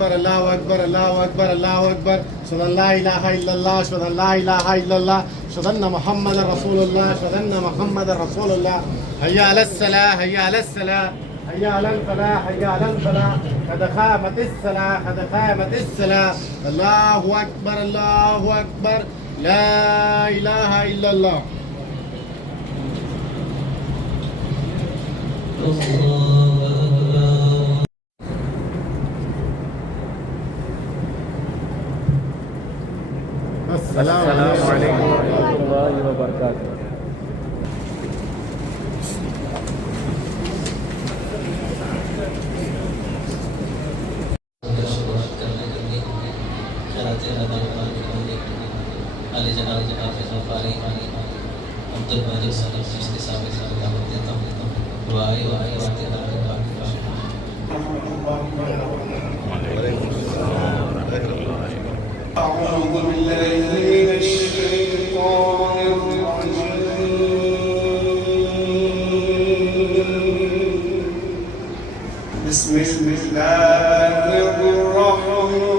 أكبر الله أكبر الله أكبر الله أكبر أشهد أن لا إله إلا الله أشهد أن لا إله إلا الله أشهد أن محمدا رسول الله أشهد أن محمدا رسول الله. هيا على الصلاة هيا على الصلاة هيا على الفلاح هيا على الفلاح قد قامت الصلاة قد قامت الصلاة. الله أكبر الله أكبر لا إله إلا الله. السلام عليكم ورحمة الله وبركاته. أعوذ بالله من الشيطان الرجيم. بسم الله الرحمن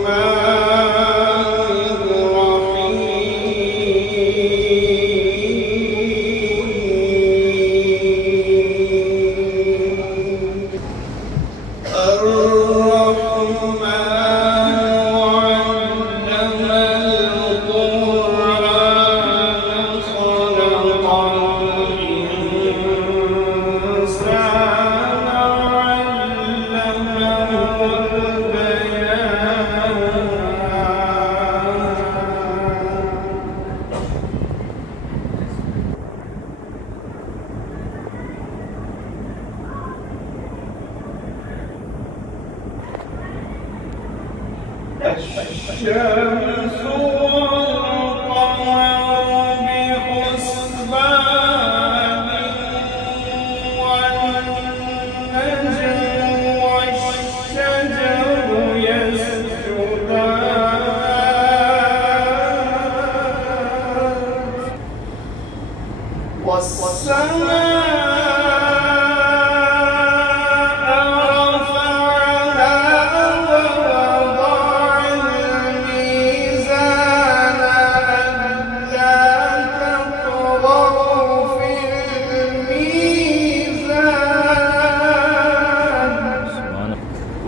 الشمس والقمر بحسبان والنجم والشجر يسجدان والسماء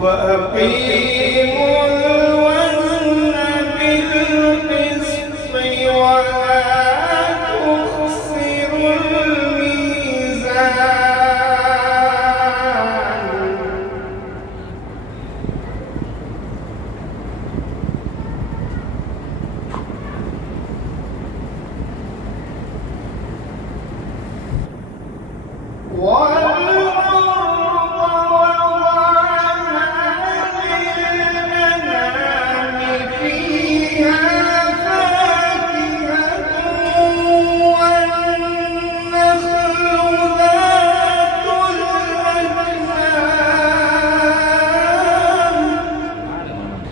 وأقيموا الوزن بالقسط ولا تخسروا الميزان.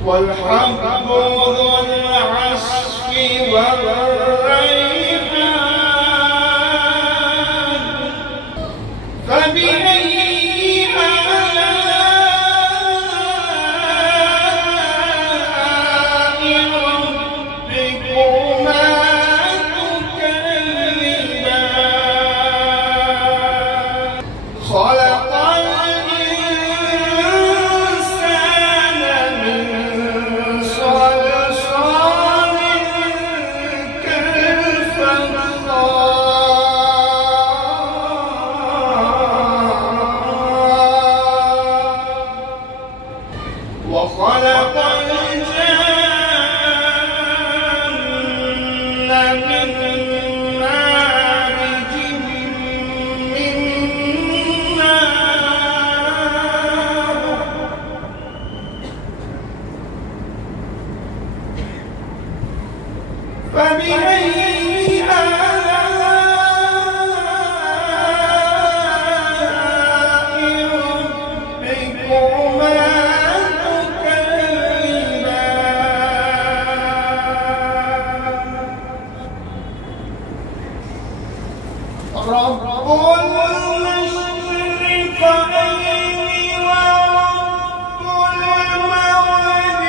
والحب ذو العصف والريحان. فبأي آلاء ربكما تكذبان. خلق وخلق الجن من مارج من نار. فبأي آلاء ربكما رب المشرقين ورب المغربين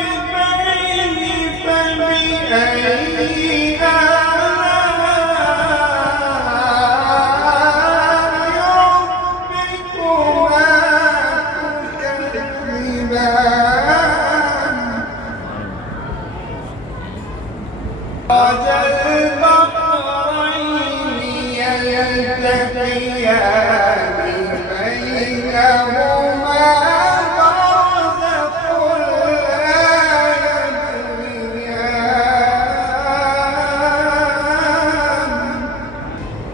مرج البحرين يلتقيان بينهما برزخ لا يبغيان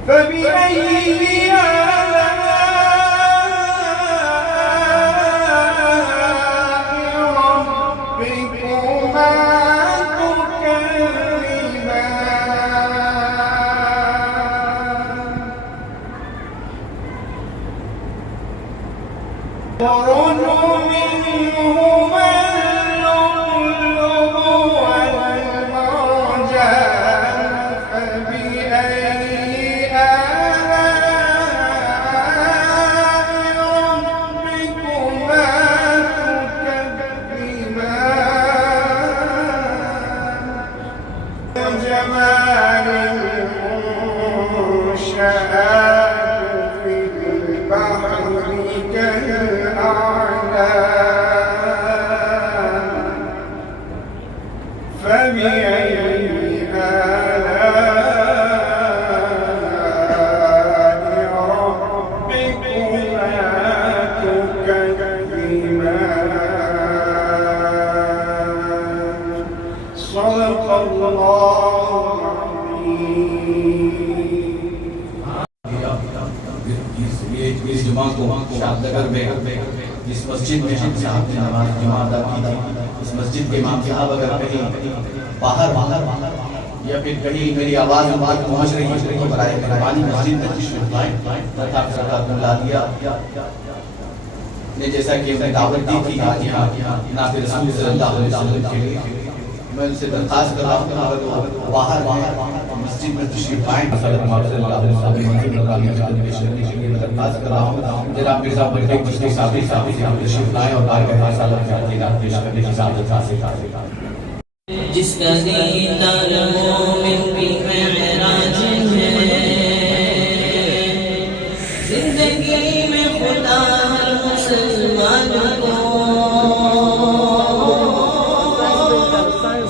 فبأي يخرج منهما اللؤلؤ والمرجان فبأي آلاء ربكما تكذبان وجمال المنشآت في البحر فبأي آلاء ربكما تكذبان صدق الله اس جمعہ کو شاد نگر میں اس مسجد میں ہم صاحب نے نماز جمعہ ادا کی تھی. اس مسجد کے امام صاحب اگر کہیں باہر یا پھر کہیں میری آواز پہنچ رہی ہے تو برائے مہربانی مسجد میں تشریف لائیں. نے جیسا کہ ہمیں دعوت دی تھی آج یہاں نعت رسول صلی اللہ علیہ وسلم کے لیے میں ان سے درخواست کر رہا ہوں کہ اگر وہ باہر مسجد میں تشریف لائیں حضرت محمد صلی اللہ علیہ وسلم منزل پر عالیہ جناب کے شرف کے لیے درخواست کر رہا ہوں جناب مرزا بلخ بچتی صاحب تشریف لائیں اور بارگاہ رسالت میں عقیدت پیش کرنے کی سعادت حاصل کریں. جس کا دیدار مومن کی معراج ہے زندگی میں خدا ہر مسلمان کو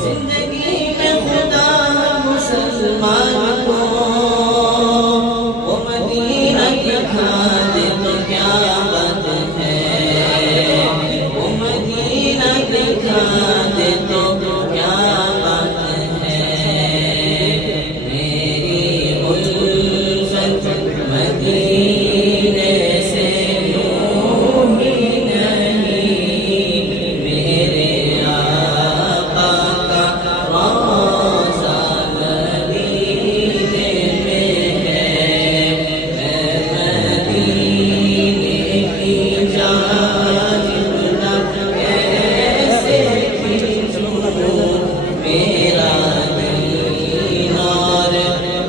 زندگی میں خدا ہر مسلمان کو وہ مدینہ دکھا دے تو کیا بات ہے وہ مدینہ دکھا دے تو کیا بات ہے میری الفت مدینے سے یوں ہی نہیں میرے آقا کا روضہ مدینے میں ہے مدینے کی جانب نہ کیسے کھنچوں میرا دینار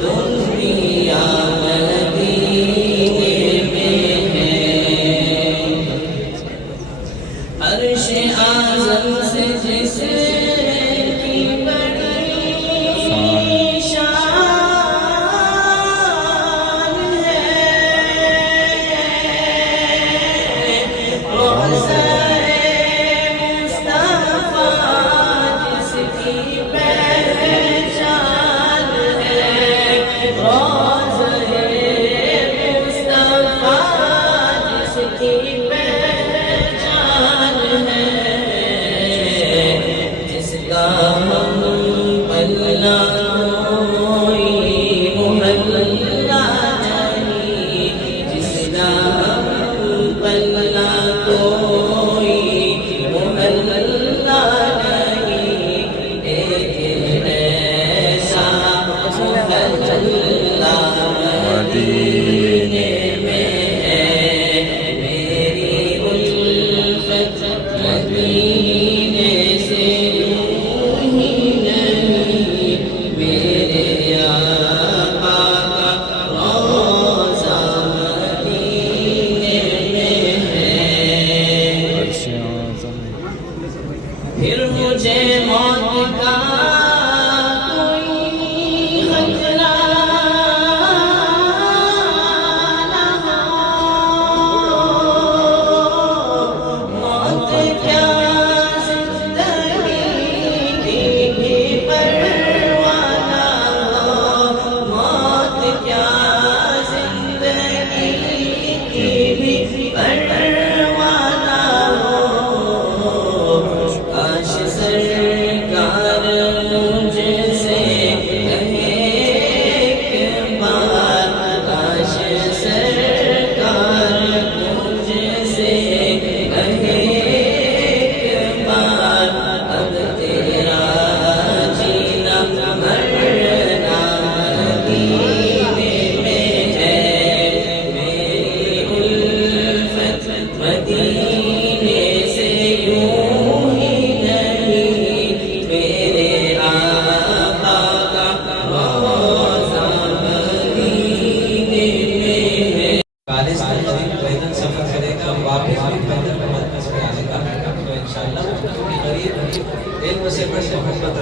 دنیا مدینے میں ہے عرش اعظم سے جس کی بڑی شان ہے روضہ مصطفیٰ جس کی پہچان ہے روضہ مصطفیٰ جس کی پہچان ہے جس کا ہم پلنا کوئی محلہ نہیں جس کا ہم پلنا کوئی محلہ نہیں ایک ایسا محلہ مدینے میں ہے میری الفت مدینے سے یوں ہی نہیں میرے آقا کا روضہ مدینے میں ہے پھر مجھے موت کا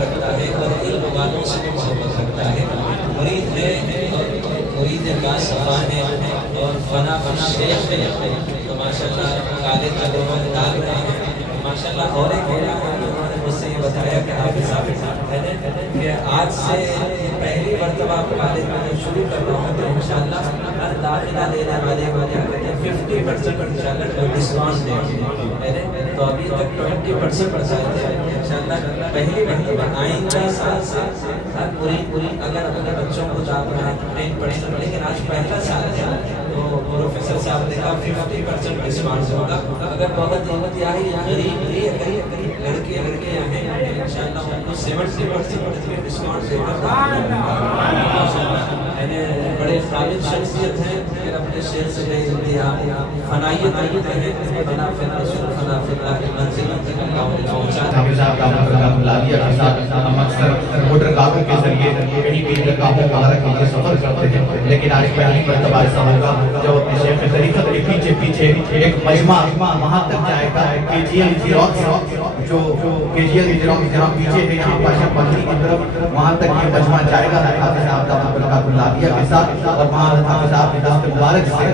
رکھتا ہے اور علم والوں سے بھی محبت رکھتا ہے. مرید ہے مرید کا صفا ہے اور فنا شیخ ہے. تو ماشاءاللہ کالے قدموں میں ڈال رہے ہیں ماشاءاللہ. اور ایک انہوں نے مجھ سے یہ بتایا کہ حافظ صاحب کہ آج سے پہلی مرتبہ کالج میں شروع کر رہا ہوں تو انشاءاللہ ہر داخلہ لینے والے کہتے ہیں 50% انشاءاللہ ڈسکاؤنٹ دیں گے. تو ابھی تک 20% بچاتے ہیں انشاءاللہ. پہلی مرتبہ آئندہ سال سے ہر پوری اگر اپنے بچوں کو جا رہا ہے 10%. لیکن آج پہلا سال ہے تو پروفیسر صاحب نے کہا 50% ڈسکاؤنٹ ہوگا. اگر بہت قیمت آئی غریب لڑکیاں ہیں انشاءاللہ ان کو 70% ڈسکاؤنٹ دے کر بڑے قابل شخصیت ہیں. پھر اپنے شعر سے گئی انتہا فنائیت ہے بنا فن رسول فنا فی اللہ کی منزل تک اللہ نے پہنچا. حافظ صاحب دامت برکاتہ العالیہ کے ساتھ ہم اکثر موٹر کاروں کے ذریعے کہیں بھی درگاہوں وغیرہ کے لیے سفر کرتے ہیں. لیکن آج پہلی مرتبہ ایسا ہوگا جب اپنے شیخ طریقت کے پیچھے ایک مجمع وہاں تک جائے گا. KGL زیروکس جو KGL زیروکس پیچھے ہے یہاں پاشا پنڈی کی طرف وہاں تک یہ مجمع جائے گا حافظ صاحب دامت برکاتہ العالیہ کے ساتھ. اور وہاں حافظ صاحب کے دست مبارک سے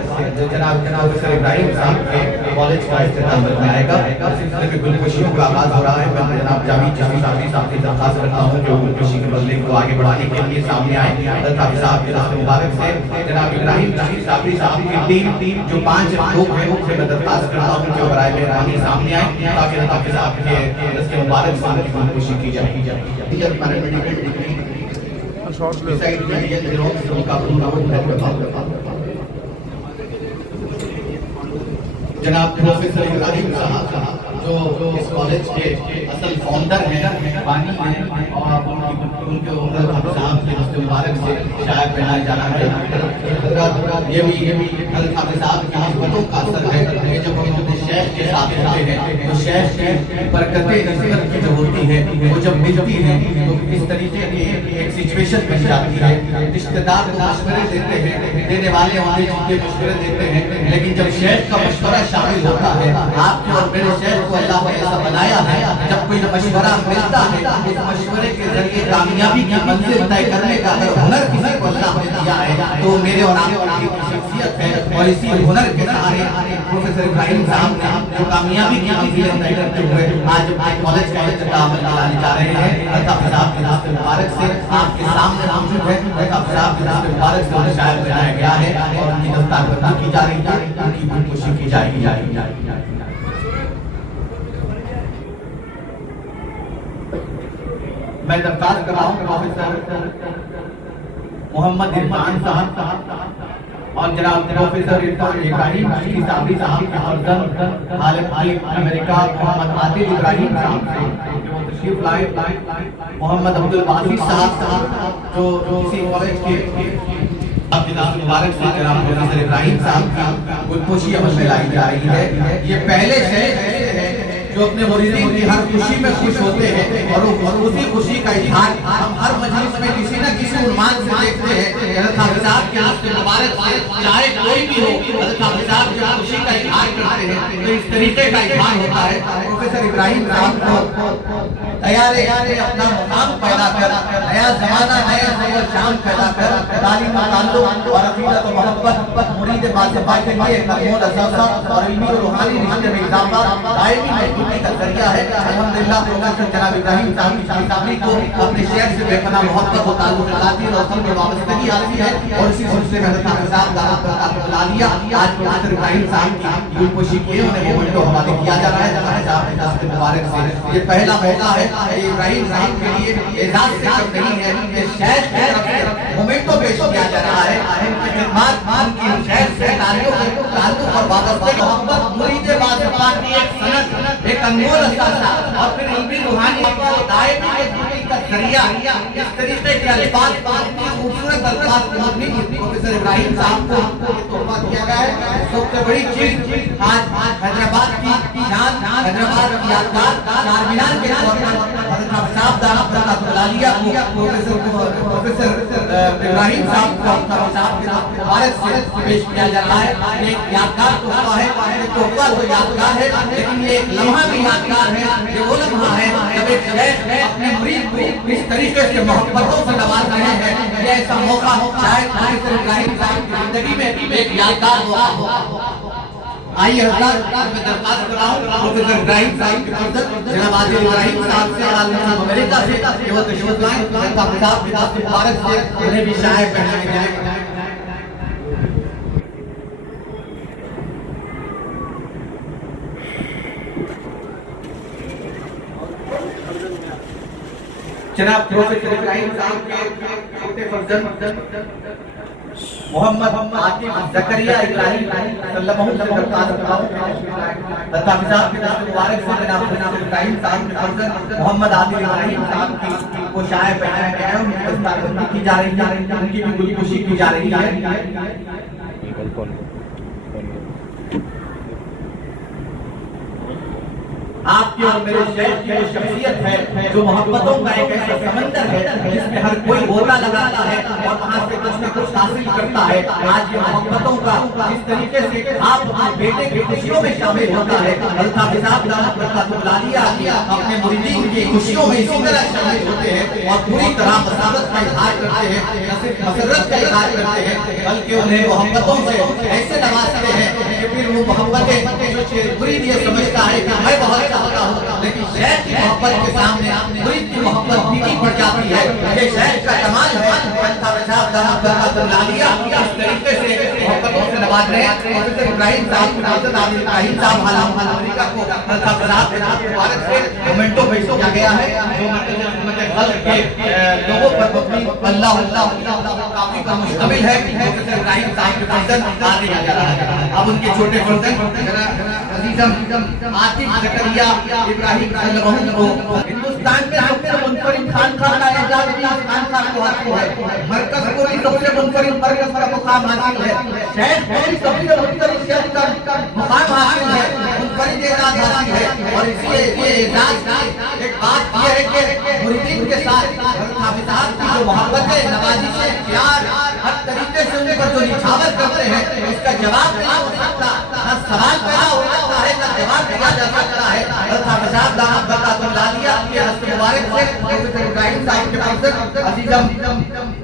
جناب پروفیسر ابراہیم صاحب کے کالج کا اختتام میں آئے گا. اور سلسلے میں گلپوشیوں کا آغاز ہو رہا ہے. میں جناب جاوید چشتی صاحب سے درخواست کرتا ہوں جو گلپوشی کے بدلے کو آگے بڑھانے کے لیے سامنے آئے. حافظ صاحب کے دست مبارک سے جناب ابراہیم چشتی صاحب کی ٹیم جو 5 لوگ ہیں ان سے میں درخواست کرتا ہوں جو برائے مہربانی سامنے آئے تاکہ حافظ صاحب کے دست مبارک سے گلپوشی کی جائے. جناب پروفیسر ابراہیم صاحب جو اس کالج کے اصل فاؤنڈر ہیں بانی ہیں اور ان کے حضرت صاحب کے دست مبارک سے شاید پہنایا جانا ہے. حضرات یہ بھی حضرت حافظ صاحب کی حکمتوں کا اثر ہے کہ جب ہم اپنے شیخ کے ساتھ ہوتے ہیں تو شیخ کی برکتیں نظر کی جو ہوتی ہے وہ جب ملتی ہیں تو اس طریقے کی ایک سچویشن بن جاتی ہے. رشتہ دار کو مشورے دیتے ہیں دینے والے والے ان کے مشورے دیتے ہیں لیکن جب شیخ کا مشورہ شامل ہوتا ہے آپ کے اور میرے شیخ کو اللہ نے ایسا بنایا ہے جب کوئی مشورہ ملتا ہے اس مشورے کے ذریعے کامیابی کی منزل طے کرنے کا اگر ہنر کسی کو اللہ نے دیا ہے تو میرے اور آپ کی شخصیت ہے. اور اسی ہنر کے سہارے پروفیسر ابراہیم صاحب نے جو کامیابی کی منزلیں طے کرتے ہوئے آج اپنے کالج کا اختتام کرانے جا رہے ہیں. حافظ صاحب کے دست مبارک سے آپ کے سامنے موجود ہے. حافظ صاحب کے دست مبارک سے انہیں شاید بنایا گیا ہے اور ان کی دستار بندی کی جا رہی ہے ان کی خودکشی کی جائے گی. میں درخواست کر رہا ہوں پروفیسر محمد عرفان صاحب اور جناب پروفیسر ابراہیم چشتی صاحب کے فرزند عالم امریکہ محمد عادل ابراہیم صاحب سے جو تشریف لائے. محمد عبد الباسط صاحب جو اسی کالج کے مبارک سے جناب پروفیسر ابراہیم صاحب کی خودکشی عمل میں لائی جا رہی ہے. یہ پہلے شیخ ایسے ہیں جو اپنے مریدین کی ہر خوشی میں خوش ہوتے ہیں اور اسی خوشی کا اظہار ہم ہر مجلس میں کسی نہ کسی عنوان سے دیکھتے ہیں. حضرت حافظ صاحب کے دست مبارک سے چاہے کوئی بھی ہو حضرت حافظ صاحب کی خوشی کا اظہار کرتے ہیں تو اس طریقے کا اظہار ہوتا ہے. پروفیسر ابراہیم صاحب کو تیار اپنا مقام پیدا کر نیا زمانہ نیا شام پیدا کر تعلیم و تعلق اور عقیدت و محبت مرید باصفہ کے لیے مقبول اثاثہ اور علمی و روحانی رشتے میں اضافہ دائمی مضبوطی کا ذریعہ ہے. الحمدللہ پروفیسر جناب ابراہیم صاحب کو اپنے شہر سے بے پناہ محبت و تعلق ذاتی اور اصل میں وابستگی حاصل ہے اور اسی سلسلے میں حضرت حافظ صاحب دامت برکاتہ العالیہ آج پروفیسر ابراہیم صاحب کی گلپوشی کیے انہیں مومنٹ و حوالے کیا جا رہا ہے. جناب صاحب کے دست مبارک سے یہ پہلا موقع ہے ابراہیم صاحب کے لیے اعزاز سے کم نہیں ہے کہ شیخ کی طرف سے مومنٹو پیش کیا جا رہا ہے. ان کی خدمات ان کی شیخ سے تعلق اور وابستگی محبت مرید باصفہ کی ایک سند ایک انمول اثاثہ اور پھر علمی روحانی دائمی مضبوطی کا ذریعہ اس طریقے کے الفاظ اتنی خوبصورت الفاظ مبنی پروفیسر ابراہیم صاحب کو تحفہ کیا گیا ہے. سب سے بڑی چیز آج حیدرآباد کی شان حیدرآباد کی یادگار چار مینار کے طور پر حضرت صاحب دامت برکاتہ العالیہ کو پروفیسر ابراہیم صاحب کو مبارک سے پیش کیا جا رہا ہے. ایک یادگار تحفہ ہے, تحفہ تو یادگار ہے لیکن یہ ایک لمحہ بھی یادگار ہے. یہ وہ لمحہ ہے جب ایک شیخ اپنے مرید کو اس طریقے سے محبتوں سے نواز رہے ہیں. یہ ایسا موقع شاید ابراہیم صاحب کی زندگی میں ایک یادگار موقع ہو. آئیے حضرات میں درخواست کر رہا ہوں پروفیسر ابراہیم صاحب کی فرزند جناب عادل ابراہیم صاحب سے عالم امریکہ سے کہ وہ تشریف لائیں. صاحب کی دست مبارک سے انہیں بھی شائع پہنائے جائیں. جناب پروفیسر ابراہیم صاحب کے چھوٹے فرزند محمد عاطف زکریا ابراہیم صلی اللہ علیہ وسلم صاحب کے دست مبارک سے جناب ابراہیم صاحب کے فرزند محمد عادل ابراہیم صاحب کی کو شائع پہنایا گیا ہے. ان کی دستاروی کی جا رہی ہے, ان کی بھی گل خوشی کی جا رہی ہے. آپ کی اور میرے شیخ کی جو شخصیت ہے, جو محبتوں کا ایک ایسا سمندر ہے جس میں ہر کوئی غوطہ لگاتا ہے اور وہاں سے کچھ نہ کچھ حاصل کرتا ہے. آج یہ محبتوں کا جس طریقے سے آپ اپنے بیٹے کی خوشیوں میں شامل ہوتا ہے, حضرت حافظ صاحب دامت برکاتہ العالیہ اپنے مریدین کی خوشیوں میں اسی طرح شامل ہوتے ہیں اور پوری طرح مسرت کا اظہار کرتے ہیں. نہ صرف مسرت کا اظہار کرتے ہیں بلکہ انہیں محبتوں سے ایسے نوازتے ہیں کہ پھر وہ محبتیں جو مرید یہ سمجھتا ہے کہ میں بہت چاہتا ہوں لیکن شیخ کی محبت کے سامنے مرید کی محبت پھیکی پڑ جاتی ہے. یہ شیخ کا کمال ہے. صاحب دامت برکاتہ العالیہ اس طریقے سے محبتوں سے نواز رہے ہیں. پروفیسر ابراہیم صاحب کی حضرت عادل ابراہیم صاحب عالم امریکہ کو صاحب کے نام مبارک سے مومنٹو بھیج دیا گیا ہے جو خلق کے لوگوں پر مبنی اللہ کافی پر مشتمل ہے. پروفیسر ابراہیم صاحب کے فرزند آگے آ رہا ہے. اب ان کے چھوٹے فرزند عزیزم عاطف زکریا ابراہیم صلی اللہ علیہ وسلم ہندوستان میں سب سے منفرد خانقاہ کا اعزاز اس خانقاہ کو حاصل ہے. مرکز کو بھی سب سے منفرد مرکز کا مقام حاصل ہے. شیخ کو بھی سب سے منفرد شیخ کا مقام حاصل ہے, منفرد اعزاز حاصل ہے. اور اسی یہ اعزاز ایک بات یہ ہے کہ مریدین کے ساتھ حافظ صاحب کی جو محبت ہے, نوازش ہے, پیار ہر طریقے سے ان پر جو نچھاور کرتے ہیں اس کا جواب نہیں ہو سکتا. نہ سوال پیدا ہو سکتا ہے نہ جواب دیا جا سکتا ہے. حافظ صاحب دامت برکاتہ العالیہ کے دست مبارک سے پروفیسر ابراہیم صاحب کے فرزند عزیزم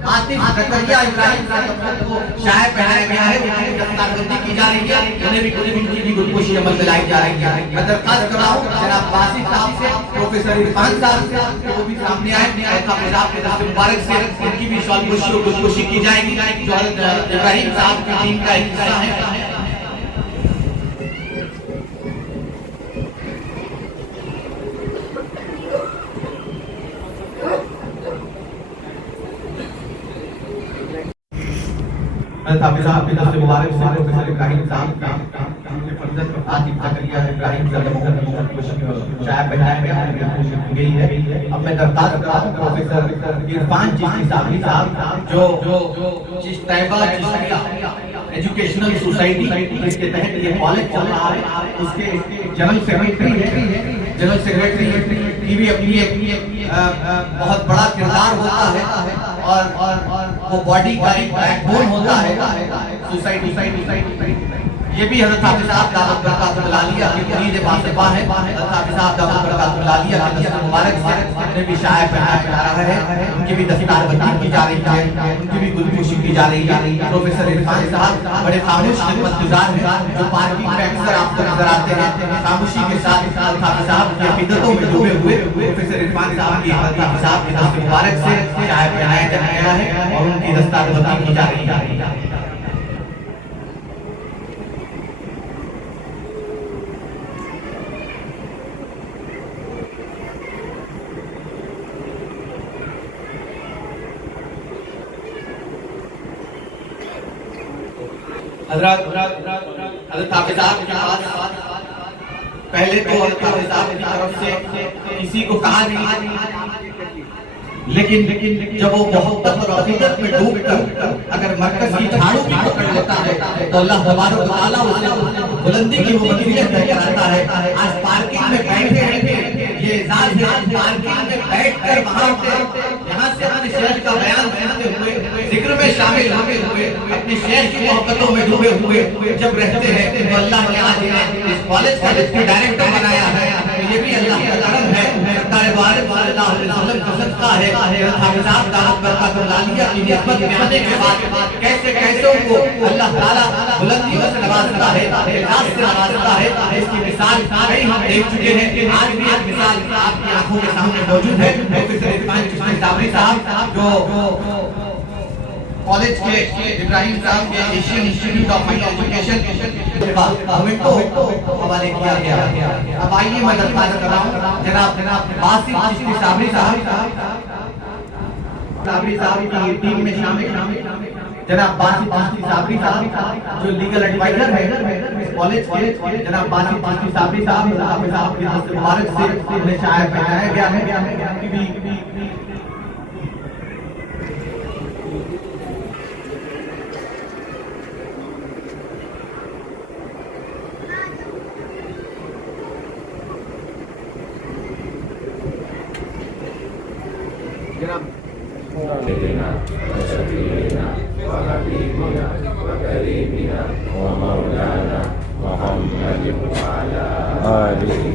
عاطف زکریا ابراہیم صاحب کو شائع پہنایا گیا ہے. ان کی دستاربندی کی جا رہی ہے, انہیں بھی کچھ ان کی گل خوشی عمل میں لائی جا رہی ہے. میں درخواست کر رہا ہوں جناب باسط صاحب سے, پروفیسر عرفان صاحب سے کہ وہ بھی سامنے آئے. حافظ صاحب کے دست مبارک سے ان کی بھی شال خوشی اور گل خوشی کی جائے گی جو حضرت ابراہیم صاحب کے دین کا ایک حصہ ہے. حافظ صاحب کے دست مبارک سے پروفیسر ابراہیم صاحب کے فرزند عاطف زکریا ابراہیم صلی اللہ علیہ وسلم شائع پہنایا گیا ہے, گئی ہے. اب میں درخواست کر رہا ہوں پروفیسر عرفان چشتی صاحب جو چشت طیبہ چشتیہ ایجوکیشنل سوسائٹی جس کے تحت یہ کالج چل رہا ہے اس کے جنرل سیکریٹری کی بھی اپنی ایک بہت بڑا کردار ہوتا ہے اور وہ باڈی کا ایک بیک بون ہوتا ہے سوسائٹی. یہ بھی حضرت حافظ صاحب دامت برکاتہ العالیہ کی مرید باصفہ ہے. حضرت حافظ صاحب دامت برکاتہ العالیہ کے دست مبارک سے انہیں بھی شائع پہنایا جا رہا ہے. ان کی بھی دستاربندی کی جا رہی ہے, ان کی بھی گل خوشی کی جا رہی ہے. پروفیسر عرفان صاحب بڑے خاموش خدمت گزار ہیں جو پارکنگ میں اکثر آپ کو نظر آتے ہیں. خاموشی کے ساتھ حافظ صاحب کی عقیدتوں میں ڈوبے ہوئے پروفیسر عرفان صاحب کی حضرت حافظ صاحب کے دست مبارک سے شائع پہنایا جا رہا ہے اور ان کی دستاربندی کی جا رہی ہے. حضرت حافظ صاحب کے پاس پہلے تو حضرت حافظ صاحب کی طرف سے کسی کو کہا نہیں, لیکن جب وہ محبت اور عقیدت میں ڈوب کر اگر مرکز کی جھاڑو بھی پکڑ لیتا ہے تو اللہ تبارک و تعالیٰ اسے بلندی کی وہ منزلت طے کراتا ہے. آج پارکنگ میں بیٹھے ہیں, یہ اعزاز ہے. پارکنگ میں بیٹھ کر وہاں سے یہاں سے اپنے شہر کا بیان سنتے ہوئے شامل ہوئے اپنے شیخ کی محبتوں میں ڈوبے ہوئے جب رہتے ہیں تو اللہ نے آج اس کالج کا ڈائریکٹر بنایا ہے. یہ بھی اللہ کا کرم ہے. سرکار وارث صلی اللہ علیہ وسلم کا صدقہ ہے. حافظ صاحب دعوت برکات العالیہ کی نسبت میں آنے کے بعد کیسے کیسوں کو اللہ تعالیٰ بلندیوں سے نوازتا ہے, اخلاص سے نوازتا ہے. اس کی مثال کئی ہم دیکھ چکے ہیں. آج بھی ایک مثال آپ کی آنکھوں کے سامنے موجود ہے. پروفیسر عرفان چشتی صابری صاحب جو کالج کے ابراہیم صاحب کے Asian institute of higher education government کو حوالے کیا گیا. اب آئیے میں درخواست کر رہا ہوں جناب باسط چشتی صابری صاحب کی ٹیم میں شامل جناب باسط چشتی صابری صاحب جو لیگل ایڈوائزر ہے اس کالج کے. جناب باسط چشتی صابری صاحب حافظ صاحب کی دست مبارک سے انہیں شائع پہنایا گیا ہے. ومولانا محمد وعلى آله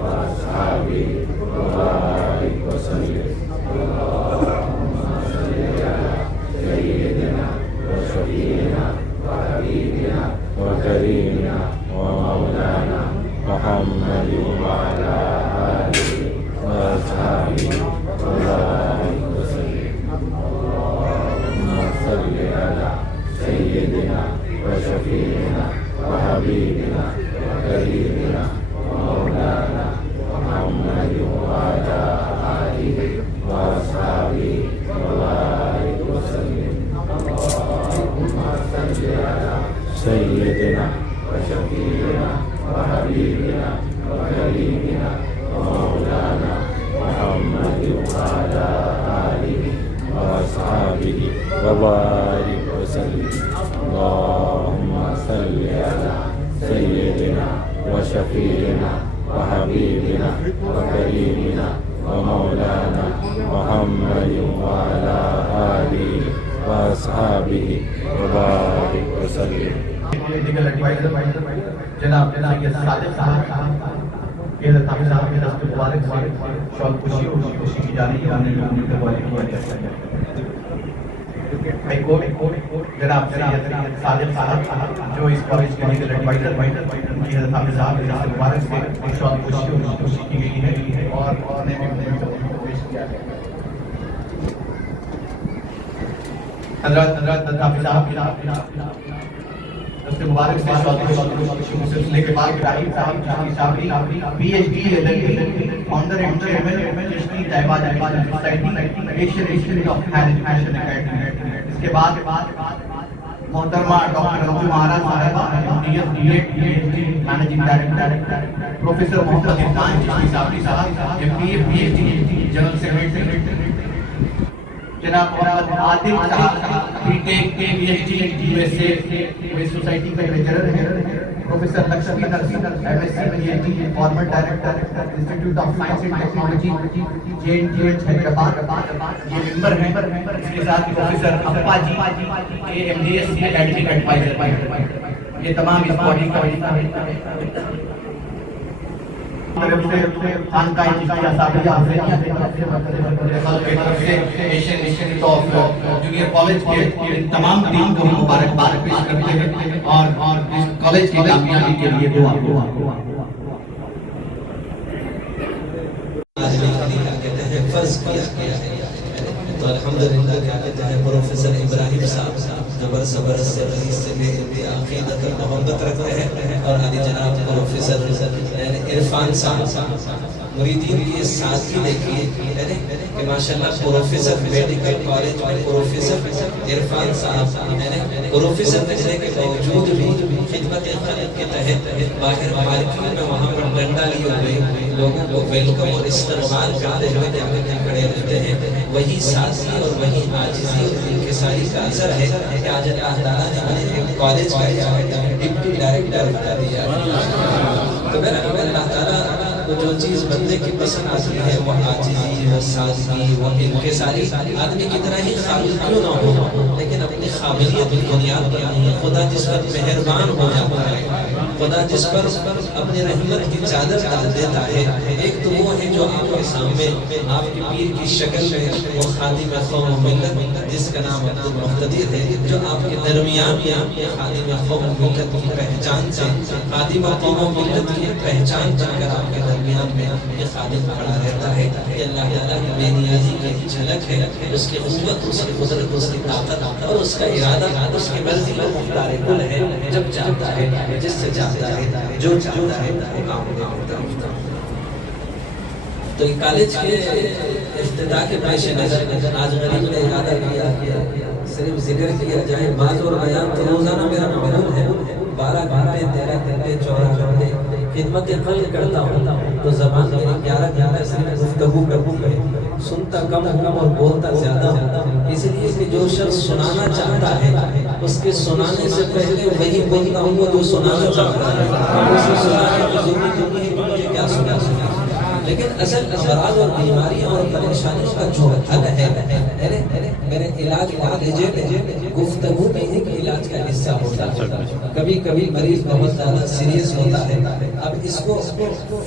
وأصحابه وبارك وسلم. اللهم صل على سيدنا وشفيعنا وحبيبنا وكريمنا ومولانا محمد وعلى آله وأصحابه وبارك وسلم. اللهم صل على سيدنا وشفيعنا وحبيبنا وكريمنا ومولانا محمد وعلى آله وأصحابه وبارك وسلم. اللهم صل على سيدنا وشفيعنا وحبيبنا وكريمنا ومولانا محمد وعلى آله وأصحابه وبارك وسلم. اللهم صل على سيدنا وشفيعنا وحبيبنا وكريمنا ومولانا محمد وعلى آله وأصحابه وبارك وسلم. لیگل ایڈوائزر جناب صادق صاحب کے حافظ صاحب کے دست مبارک سے شال خوشی کی جا رہی ہے. ہائی کورٹ جناب صادق صاحب جو اس کالج کے لیگل ایڈوائزر ان کی حافظ صاحب کے دست مبارک سے شال خوشی کی گئی ہے اور انہیں بھی پیش کیا ہے. حضرات حافظ صاحب دست مبارک سے سلسلے کے بعد Ibrahim Sahab Sabri P H D founder and chairman Chishti Taiba society Asian institute of higher education academy. اس کے بعد محترمہ doctor Ranju Maharaj Sahiba managing director. Professor Mohammad Irfan Chishti Sabri Sahab M P A P H D general secretary. جناب Mohammad Adil Sahab B Tech P H D U S A society کا lecturer ہے. Professor Lakshmi Narsi M S C P H D farmer director institute of science and technology J N T H Hyderabad یہ member ہیں. اس کے ساتھ professor Appa ji M D S C academic advisor. یہ تمام اس body کا خانقاہ چشتیہ صابریہ حسینیہ کے طرف سے Asian institute of junior college کے تمام ٹیم کو مبارکباد پیش کرتے ہیں اور اس کالج کی کامیابی کے لیے دعا. تو الحمدللہ کیا کہتے ہیں پروفیسر ابراہیم صاحب جو برس سے رئیس سے عقیدت اور محبت رکھتے ہیں اور علی جناب پروفیسر عرفان صاحب مریدین کی سادگی دیکھیے کہ ماشاءاللہ پروفیسر میڈیکل کالج میں پروفیسر عرفان صاحب پروفیسر بننے کے باوجود بھی خدمت خلق کے تحت باہر مارکیٹ میں وہاں پر ڈنڈا لیے ہوئے لوگوں کو ویلکم اور استقبال کرتے ہوئے کھڑے رہتے ہیں. وہی سادگی اور وہی عاجزی اور انکساری کا اثر ہے کہ آج اللہ تعالیٰ نے انہیں ایک کالج کا ڈپٹی ڈائریکٹر بنا دیا. تو میرا اللہ تعالیٰ تو جو چیز بندے کی پسند آتی ہے وہ عاجزی، وہ سادگی، وہ انکساری، آدمی کی طرح ہی قابل کیوں نہ ہو، لیکن اپنی قابلیت کی بنیاد پر نہیں ہے۔ خدا جس پر مہربان ہو جاتا ہے، خدا جس پر اپنی رحمت کی چادر ڈال دیتا ہے، ایک تو وہ ہے جو آپ کے سامنے آپ کے پیر کی شکل میں وہ خادم قوم و ملت جس کا نام عبد المقتدر ہے، جو آپ کے درمیان میں آپ کے خادم قوم و ملت کی پہچان سے خادم قوم و ملت کی پہچان بن کر آپ کے درمیان میں یہ خادم کھڑا رہتا ہے۔ یہ اللہ تعالیٰ کی بے نیازی کی جھلک ہے، اس کی قوت، اس کی قدرت، اس کی طاقت اور اس کا ارادہ، اس کی مرضی پر مختار کل ہے۔ جب چاہتا ہے، جس سے چاہتا ہے، جو چاہتا ہے وہ کام کرتا ہے۔ تو کالج کے افتتاح کے پیش نظر آج غریب نے ارادہ کیا کہ صرف ذکر کیا جائے، بعض اور بیان تو روزانہ میرا معمول ہے، 12 گھنٹے 13 گھنٹے 14 گھنٹے خدمت خلق کرتا ہوں، تو زبان میری 11 گھنٹے صرف گفتگو ہے، سنتا کم ہوں اور بولتا زیادہ ہوں، اس لیے کہ جو شخص سنانا چاہتا ہے اس کے سنانے سے پہلے وہی بولتا ہوں جو سنانا چاہتا ہے، اسے سنانے کی ضرورت نہیں ہے کہ مجھے کیا سنا۔ لیکن اصل امراض اور بیماریاں اور پریشانیوں کا جو حل ہے، میرے علاج معالجے میں گفتگو بھی ایک علاج کا حصہ ہوتا ہے۔ کبھی کبھی مریض بہت زیادہ سیریس ہوتا ہے، اب اس کو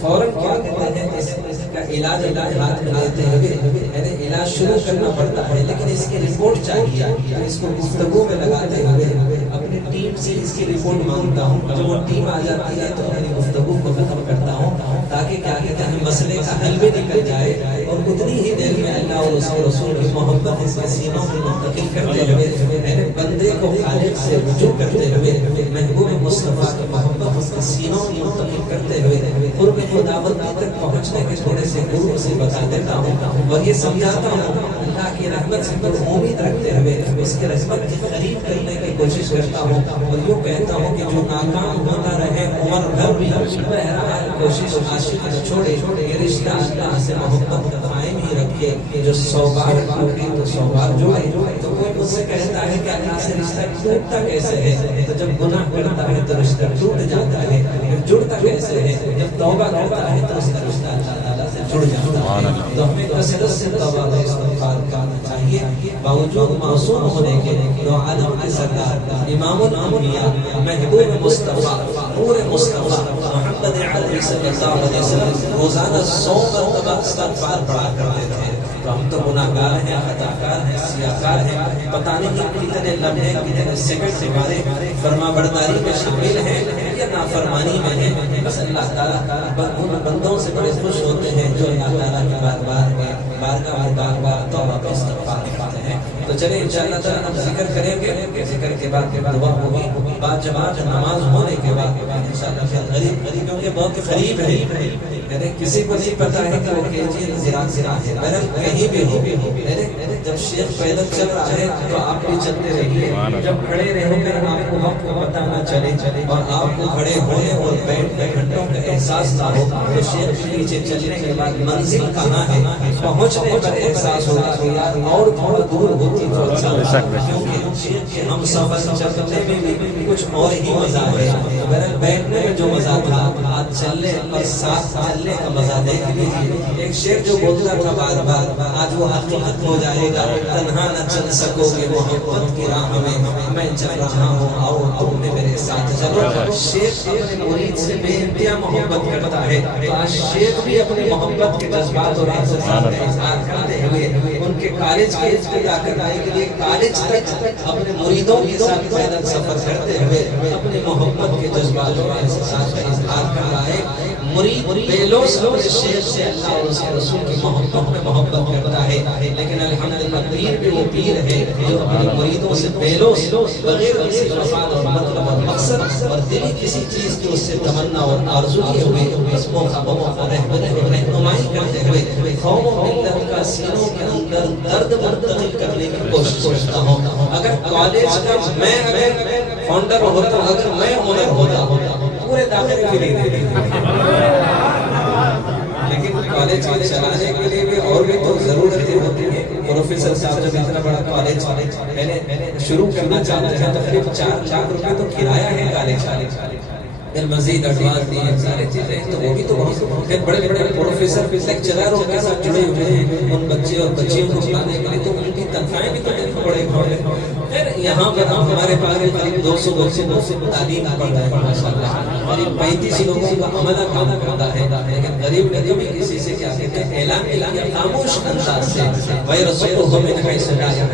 فوراً کیا کہتے ہیں، اس کا علاج ہاتھ میں لیتے ہوئے علاج شروع کرنا پڑتا ہے، لیکن اس کی رپورٹ چاہیے۔ اس کو گفتگو میں لگاتے ہوئے اپنی ٹیم سے اس کی رپورٹ مانگتا ہوں، جب وہ ٹیم آ جاتی ہے تو میری گفتگو کو ختم کرتا ہوں تاکہ کیا کہتے ہیں مسئلے کا حل بھی نکل جائے، اور اتنی ہی دیر میں اللہ اور اس کے رسول کی محبت اس کے سینوں میں منتقل کرتے ہوئے میرے بندے کو خالق سے رجوع کرتے ہوئے محبوب مصطفیٰ کی محبت اس کے سینوں میں منتقل کرتے ہوئے قرب خداوندی تک پہنچنے کے تھوڑے سے گروپ سے بتا دیتا ہوں اور یہ سمجھاتا ہوں اللہ کی رحمت سے پر امید رکھتے ہوئے اس کے رحمت کے قریب کرنے کی کوشش کرتا ہوں، اور یوں کہتا ہوں کہ جو ناکام ہوتا رہے عمر بھر بھی بہرحال کوشش عاشق نہ چھوڑے، یہ رشتہ اللہ سے محبت قائم ہی رکھے، جو 100 بار ٹوٹے تو 100 بار جوڑے۔ تو کوئی مجھ سے کہتا ہے کہ اللہ سے رشتہ ٹوٹتا کیسے ہے، تو جب گناہ کرتا ہے تو رشتہ ٹوٹ جاتا ہے، پھر جڑتا کیسے ہے، جب توبہ کرتا ہے تو اس کا رشتہ اللہ تعالیٰ سے جڑ جاتا ہے۔ تو ہمیں کثرت سے توبہ و استغفار کرنا چاہیے، باوجود معصوم ہونے کے، دو عالم کے سردار امام الانبیاء محبوب مصطفیٰ نور مصطفیٰ محمد عربی صلی اللہ علیہ وسلم روزانہ 100 مرتبہ استغفار پڑھا کرتے تھے۔ تو ہم تو گناہگار ہیں، خطاکار ہیں، سیاہکار ہیں، پتہ نہیں کتنے لمحے کتنے سیکنڈ ہمارے فرما برداری میں شامل ہیں یا نافرمانی میں ہیں۔ بس اللہ تعالیٰ ان بندوں سے بڑے خوش ہوتے ہیں جو اللہ تعالیٰ کی بارگاہ توبہ و استغفار کرتے ہیں۔ تو چلیں انشاءاللہ تعالیٰ ہم ذکر کریں گے، ذکر کے بعد دعا ہوگی، بعد جماعت نماز ہونے کے بعد انشاءاللہ پھر غریب کیونکہ بہت قریب ہے، یعنی کسی کو نہیں پتا ہے کہ وہ کیجی زراعت ہے، بہرحال کہیں بھی ہو، جب شیخ پیدل چل رہا ہے تو آپ بھی چلتے رہیے، جب کھڑے رہو گے آپ کو وقت کو پتہ نہ چلے اور آپ کو کھڑے ہونے اور بیٹھنے گھنٹوں کا احساس نہ ہو، تو شیخ کے پیچھے چلنے کے بعد منزل کہاں ہے پہنچنے پر احساس ہوگا کہ یار اور تھوڑا دور ہوتی تو اچھا ہوتا، کیونکہ شیخ کے ہم سفر چلنے میں بھی کچھ اور ہی مزہ ہے، بہرحال بیٹھنے میں جو مزہ تھا آج چلنے اور ساتھ چلنے کا مزہ دیکھ لیجیے۔ ایک شیخ جو بولتا تھا بار بار آج وہ حقیقت ہو جائے گا، تنہا نہ چل سکو گے محبت کی راہ میں چل رہا ہوں، آؤ تم نے میرے ساتھ چلو۔ شیخ اپنے مرید سے بے انتہا محبت کرتا ہے، تو آج شیخ بھی اپنے محبت کے جذبات اور احساسات کا اظہار کرتے ہوئے ان کے کالج کے افتتاح کرنے کے لیے کالج تک اپنے مریدوں کے ساتھ پیدل سفر کرتے ہوئے اپنے محبت کے جذبات اور احساسات کا اظہار کر رہا ہے۔ مرید بے لوث اپنے شیخ سے اللہ اور اس کے رسول کی محبت میں محبت کرتا ہے، لیکن الحمدللہ پیر بھی وہ پیر ہے جو اپنے مریدوں سے بے لوث بغیر کسی مفاد اور مطلب اور مقصد اور دلی کسی چیز کی اس سے تمنا اور آرزو کیے ہوئے اس کو رہنمائی کرتے ہوئے قوم و ملت کا سینوں کے اندر درد منتقل کرنے کی کوشش کرتا ہوں۔ اگر کالج کا میں فاؤنڈر ہوتا، اگر میں اونر ہوتا پورے داخلے کے لیے، لیکن کالج کو چلانے کے لیے بھی اور بھی تو ضرورتیں ہوتی ہیں۔ پروفیسر صاحب جب اتنا بڑا کالج میں نے شروع کرنا چاہتے ہیں تو پھر 4 لاکھ روپے تو کرایہ ہے کالج، پھر مزید ایڈوانس دیے سارے چیزیں تو وہ بھی تو بہت پھر بڑے بڑے پروفیسر لیکچراروں کے ساتھ جڑے ہوئے ہیں ان بچے اور بچیوں کو پڑھانے کے لیے تو ان کی تنخواہیں بھی تو بڑے بڑے پھر یہاں پر ہمارے پاس قریب 200 بچے تعلیم پڑھ رہے ہیں ماشاءاللہ قریب 35 لوگوں کا عملہ کام کرتا ہے لیکن غریب نے کبھی کسی سے کیا کہتے ہیں اعلان کیا خاموش انداز سے بھائی رسول ہمیں نہیں سنایا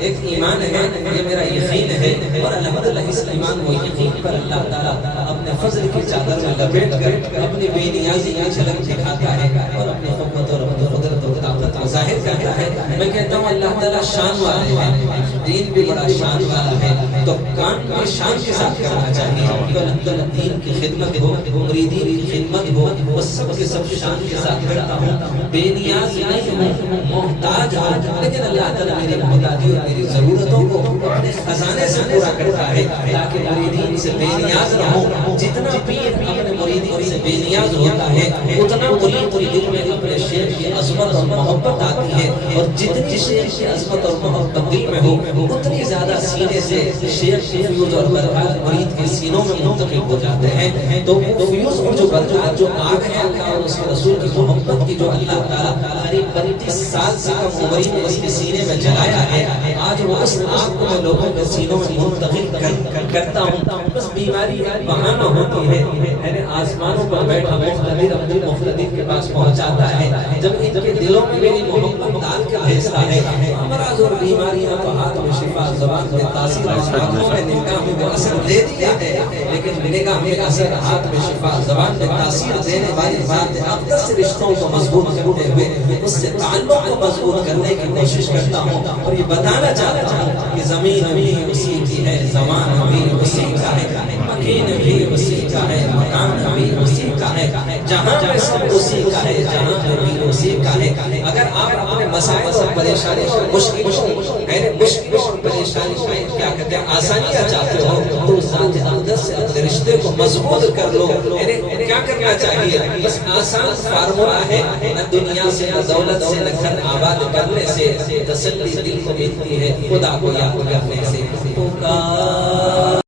ایک ایمان ہے یہ میرا یقین ہے اور الحمدللہ اس ایمان و یقین پر اللہ تعالیٰ اپنے فضل کی چادر میں لپیٹ کر اپنی بے نیازی کی جھلک دکھاتا ہے اور اپنی حکمت اور اپنی قدرت و طاقت کو ظاہر کرتا ہے میں کہتا ہوں اللہ تعالیٰ شان والے ہیں دین بھی بڑا شان والا ہے تو کام بھی شان کے ساتھ کرنا چاہیے کہ الحمدللہ دین کی خدمت ہو مریدین کی خدمت ہو وہ سب کے سب شان کے ساتھ کرتا ہوں بے نیاز نہیں ہوں محتاج ہوں لیکن اللہ تعالیٰ میری محتاجی اور میری ضرورتوں کو اپنے خزانے سے پورا کرتا ہے تاکہ مریدین سے بے نیاز رہوں جتنا پیر اپنے مریدین سے بے نیاز ہوتا ہے اتنا مرید کی دل میں اپنے شیخ کی عظمت اور محبت آتی ہے اور جتنی شیخ کی عظمت اور محبت دل میں ہو اتنی زیادہ سینے سے شیخ کی فیوز اور برکات مرید کے سینوں میں منتقل ہو جاتے ہیں تو فیوز اور جو برکات جو آگ ہے اللہ اور اس کے رسول کی محبت کی جو اللہ تعالیٰ قریب 32 سال سے کم عمری میں اس کے سینے میں جلایا ہے آج وہ اس آگ کو میں لوگوں کے سینوں میں منتقل کرتا ہوں بس بیماری بہانہ ہوتی ہے یعنی آسمانوں پر بیٹھا مقتدر عبد المقتدر کے پاس پہنچاتا ہے جب ان کے دلوں میں میری محبت ڈال کے بھیجتا ہے امراض اور بیماریاں تو ہاتھ میں شفا زبان میں تاثیر آنکھوں میں نگاہ میں اثر دے دیا ہے لیکن نگاہ میں اثر ہاتھ میں شفا زبان میں تاثیر دینے والی ذات اقدس رشتوں کو مضبوط کرتے ہوئے اس سے تعلق کو مضبوط کرنے کی کوشش کرتا ہوں اور یہ بتانا چاہتا ہوں کہ زمین بھی اسی کی ہے زمان بھی اسی کا ہے مکین بھی اسی کا ہے مکان بھی اسی کا ہے جہاں میں سب اسی کا ہے جہاں میں بھی اسی کا ہے اگر آپ اپنے مسائل اور پریشانی اور مشکلوں اور پریشانی میں کیا کہتے ہیں آسانیاں چاہتے ہو تو ذات اقدس سے اپنے رشتے کو مضبوط کر لو کیا کرنا چاہیے بس آسان فارمولا ہے نہ دنیا سے نہ دولت سے نہ گھر آباد کرنے سے تسلی دل کو ملتی ہے خدا کو یاد کرنے سے پکار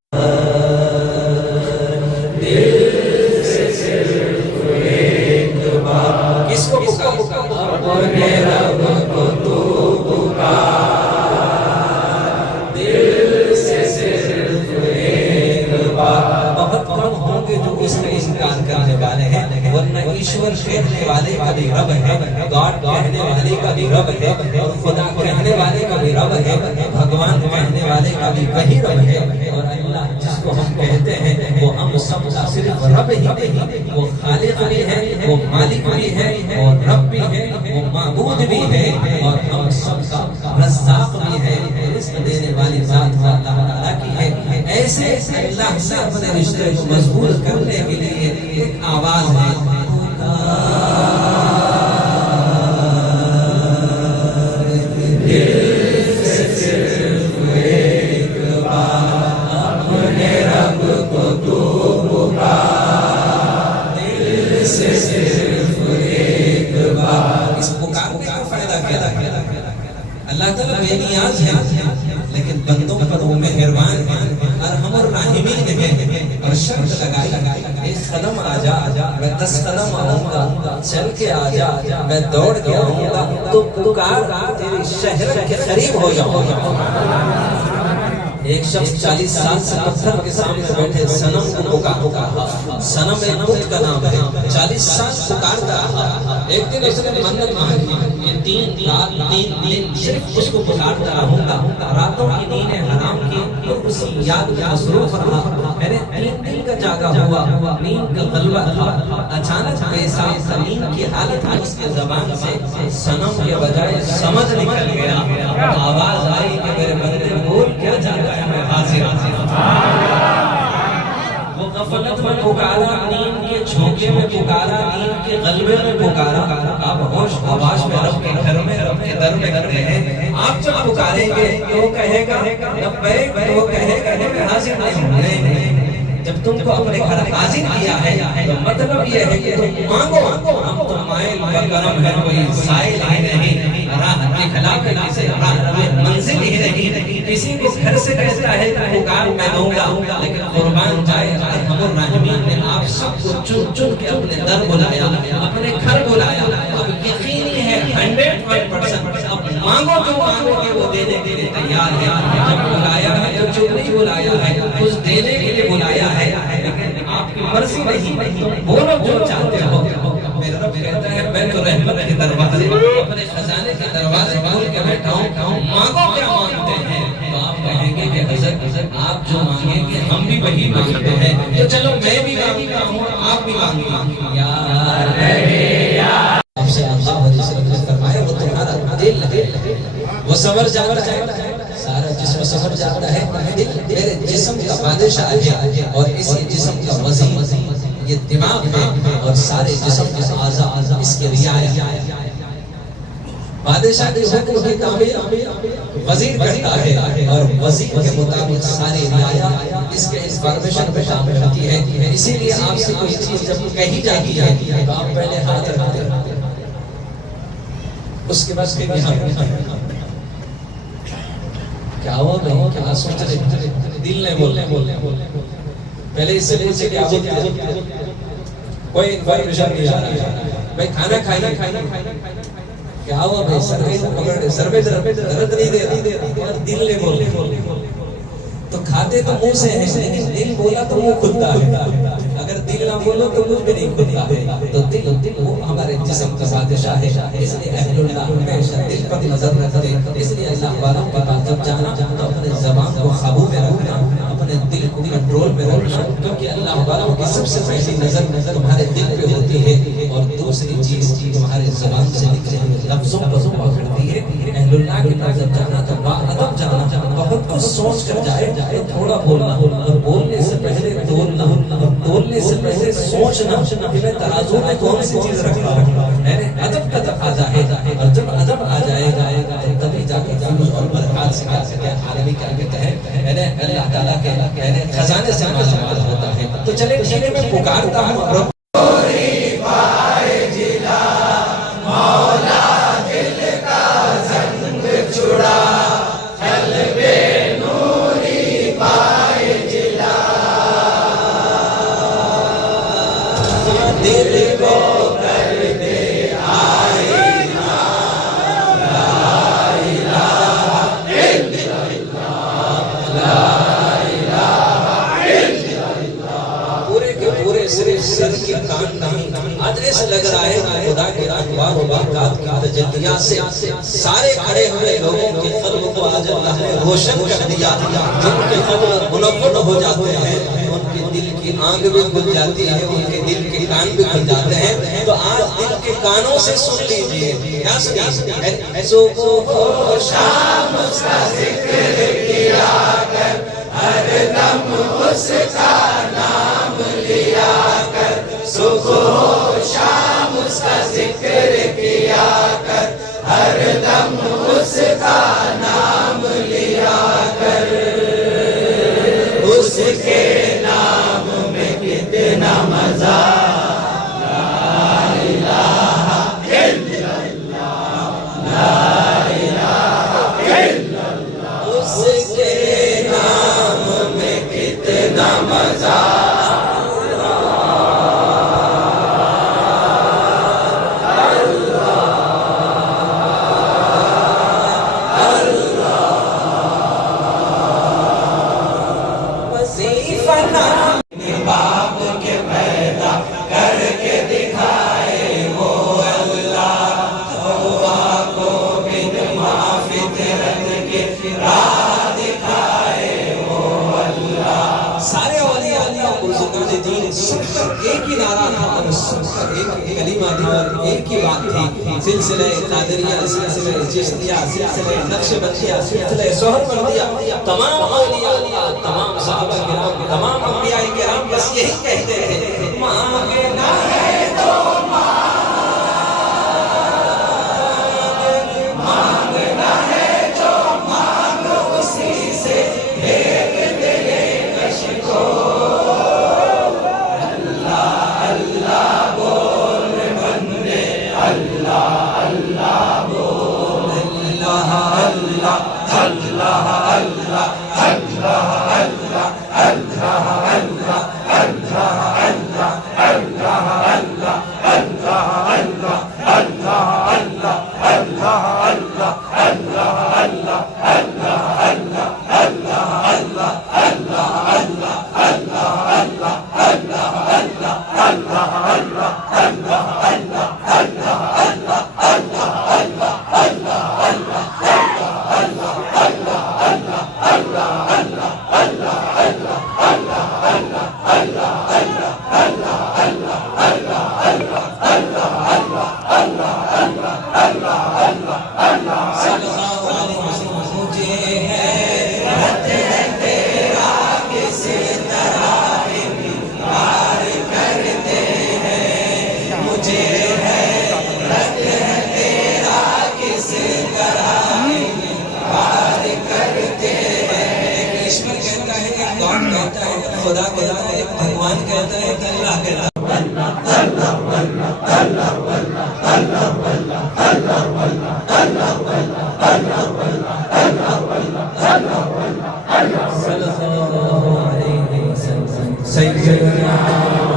کس کو پکار میرا رب کو تو پکار دل سے صرف ایک بار بہت کم ہوں گے جو اس کا انکار کرنے والے ہیں ورنہ ایشور کہنے والے کا بھی رب ہے گاڈ کہنے والے کا بھی رب ہے اور خدا کہنے والے کا بھی رب ہے بھگوان کہنے والے کا بھی وہی رب ہے اور اللہ جس کو ہم کہتے ہیں وہ ہم سب کا صرف رب ہی نہیں وہ خالق بھی ہے وہ مالک بھی ہے اور رب بھی ہے وہ معبود بھی ہے اور ہم سب کا رزاق بھی ہے رزق دینے والی ذات اللہ تعالیٰ کی ہے ایسے اللہ سے اپنے رشتے کو مضبوط کرنے کے لیے ایک آواز ہے اللہ تعالیٰ بے نیاز ہے لیکن بندوں پر وہ مہربان ہے ارحم الراحمین ہے اور شرط لگائی ایک قدم آ جا میں 10 قدم آؤں گا چل کے آ جا میں دوڑ کے آؤں گا تو پکار تیری شہر کے قریب ہو جاؤں گا ایک شخص 40 سال سے پتھر کے سامنے بیٹھے صنم کو پکارا صنم ایک بت کا نام ہے 40 سال پکارتا رہا ایک دن اس نے منت مانگی 3 رات 3 دن صرف اس کو پکارتا رہوں گا راتوں کی نیندیں حرام کی اور اس کی یاد میں مصروف رہا میں نے 3 دن کا جاگا ہوا نیند کا غلبہ تھا اچانک احساس نیند کی حالت میں اس کے زبان سے صنم کے بجائے سمجھ نکل گیا آواز آئی کہ میرے بندے بول کیا جاتا ہے میں حاضر وہ غفلت میں پکارا نیند کے جھونکے میں پکارا نیند کے غلبے میں پکارا آپ ہوش آواز میں رب کے گھر میں رب کے در میں کر رہے ہیں آپ جب پکاریں گے تو وہ کہے گا لبیک وہ کہے گا میں حاضر نہیں جب تم کو اپنے گھر حاضر کیا ہے تو مطلب یہ ہے کہ تم مانگو ہم تو مائل کا کرم ہے کوئی سائل ہی نہیں راہ کے خلاف ہے کسی راہ منزل ہی نہیں کسی کو گھر سے کہتا ہے کہ پکار میں دوں گا لیکن قربان جائے ارحم الراحمین سب کو چن چن کے اپنے در بلایا، اپنے گھر بلایا. اب یقینی ہے 100% اب مانگو جو مانگو گے وہ دینے کے لیے تیار ہے. جب بلایا ہے تو چپ نہیں بلایا ہے، کچھ دینے کے لیے بلایا ہے، لیکن آپ کی مرضی نہیں، بولو جو چاہتے ہو. میرا رب کہتا ہے میں تو رحمت کے دروازے اپنے خزانے کے دروازے کھول کے بیٹھا ہوں، مانگو کیا مانگتے ہیں. تو آپ کہیں گے کہ حضرت آپ جو مانگیں گے ہم بھی وہی مانگتے ہیں، تو چلو میں بھی مانگتا ہوں آپ بھی مانگیں. یا آپ سے فرمایا وہ تمہارا دل وہ سور جاتا ہے، سارا جسم سور جاتا ہے. دل میرے جسم کا بادشاہ ہے اور اسی جسم کا وزیر یہ دماغ ہے اور سارے جسم کے اعضاء اس کے رعایت. بادشاہ کے حکم کی تعمیر وزیر کرتا ہے اور وزیر کے مطابق ساری رعایت اس کے اس پرمیشن پہ شامل ہوتی ہے. اسی لیے آپ سے کوئی چیز جب کہی جاتی ہے تو آپ پہلے ہاتھ رکھتے ہیں، اس کے بعد پھر یہاں کیا ہوا بھائی، کیا سوچ رہے، دل نے بولنے پہلے اس سے پوچھے کیا ہوتا ہے. کوئی انفارمیشن نہیں آ رہا ہے بھائی، کھانا کھانا کیا ہوا بھائی، سر میں درد نہیں دے رہا، دل نے بولنے. تو کھاتے تو منہ سے ہیں لیکن دل بولا تو منہ کھلتا ہے، اگر دل نہ بولو تو منہ بھی نہیں کھلتا ہے. تو دل وہ ہمارے جسم کا بادشاہ ہے، اس لیے اہل اللہ ہمیشہ دل پر نظر رکھتے. اس لیے اللہ والوں کے پاس جب جانا تو اپنے زبان کو قابو میں رکھنا، اپنے دل کو کنٹرول میں رکھنا، کیونکہ اللہ والوں کی سب سے پہلی نظر تمہارے دل پہ ہوتی ہے اور دوسری چیز تمہارے زبان سے نکلے ہوئے لفظوں پر پکڑتی ہے. اہل اللہ کے پاس جب جانا تو باادب جانا، بہت کچھ سوچ کر جائے، تھوڑا بولنا اور بولنے سے پہلے تولنا اور تولنے سے پہلے سوچنا کہ میں ترازو میں کون سی چیز رکھ رہا ہوں. ادب کا تقاضا ہے اور جب ادب آ جائے گا تبھی جا کے فیوز اور برکات سے کیا کہتے ہیں، عالمی کیا کہتے ہیں، اللہ تعالیٰ کے خزانے سے مالامال ہوتا ہے. تو چلے ٹھیک ہے، میں پکارتا ہوں سر کی کان نہیں. آج ایسا لگ رہا ہے کہ خدا کے اخبار و برکات کی تجلیات سے سارے کھڑے ہوئے لوگوں کے قلب کو آج اللہ نے روشن کر دیا. جن کے قلب منور ہو جاتے ہیں ان کے دل کی آنکھ بھی کھل جاتی ہے، ان کے دل کے کان بھی کھل جاتے ہیں. تو آج دل کے کانوں سے سن لیجیے، کیا سنیے، صبح و شام اس کا ذکر کیا کر، ہر دم اس کا نام لیا کر. صبح و شام اس کا ذکر کیا کر، ہر دم اس کا نام لیا کر. اس کے نام میں کتنا مزہ، لا الہ الا اللہ، لا الہ الا اللہ. اس کے نام میں کتنا مزہ. ایک ہی نعرہ تھا اور ایک کلمہ تھی اور ایک ہی بات تھی. سلسلہ قادریہ، سلسلہ چشتیہ، سلسلہ نقشبندیہ، سلسلہ سہروردیہ، تمام اولیاء، تمام صحابہ کرام، تمام انبیاء کرام بس یہی کہتے ہیں، مانگنا ہے تو مانگنا ہے جو مانگ اسی سے بھیج دے کش کو. خدا کہتا ہے بھگوان کہتا ہے اللہ کہتا سیدنا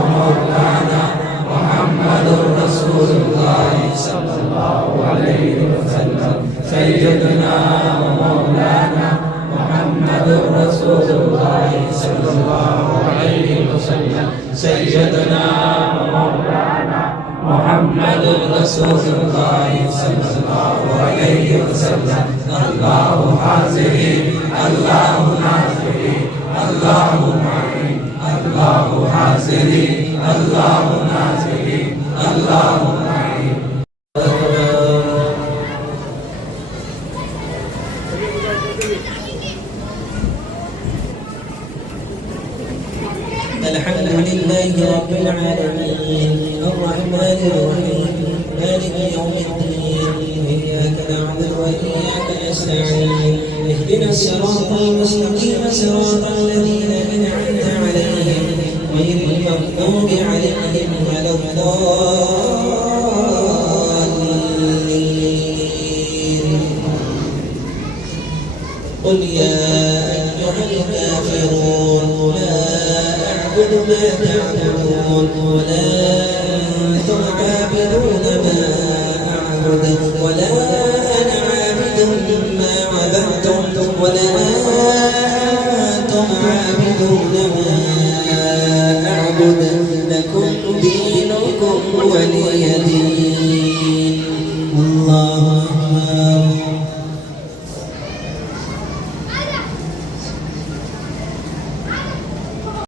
مولانا محمد رسول اللہ صلی اللہ علیہ وسلم سیدنا مولانا محمد رسول اللہ صلی اللہ علیہ وسلم سیدنا مولانا محمد رسول اللہ صلی اللہ علیہ وسلم اللہ حاضر اللہ ناظر اللہ معین اللہ حاضر اللہ ناظر اللہ معین الحمد لله رب العالمين الرحمن الرحيم مالك يوم الدين إياك نعبد وإياك نستعين اهدنا الصراط المستقيم صراط الذين أنعمت عليهم غير المغضوب عليهم ولا الضالين قل يا أيها الكافرون لا أعبد ما تعبدون ولا أنتم عابدون ما أعبد ولا أنا عابد ما عبدتم ولا أنتم عابدون ما أعبد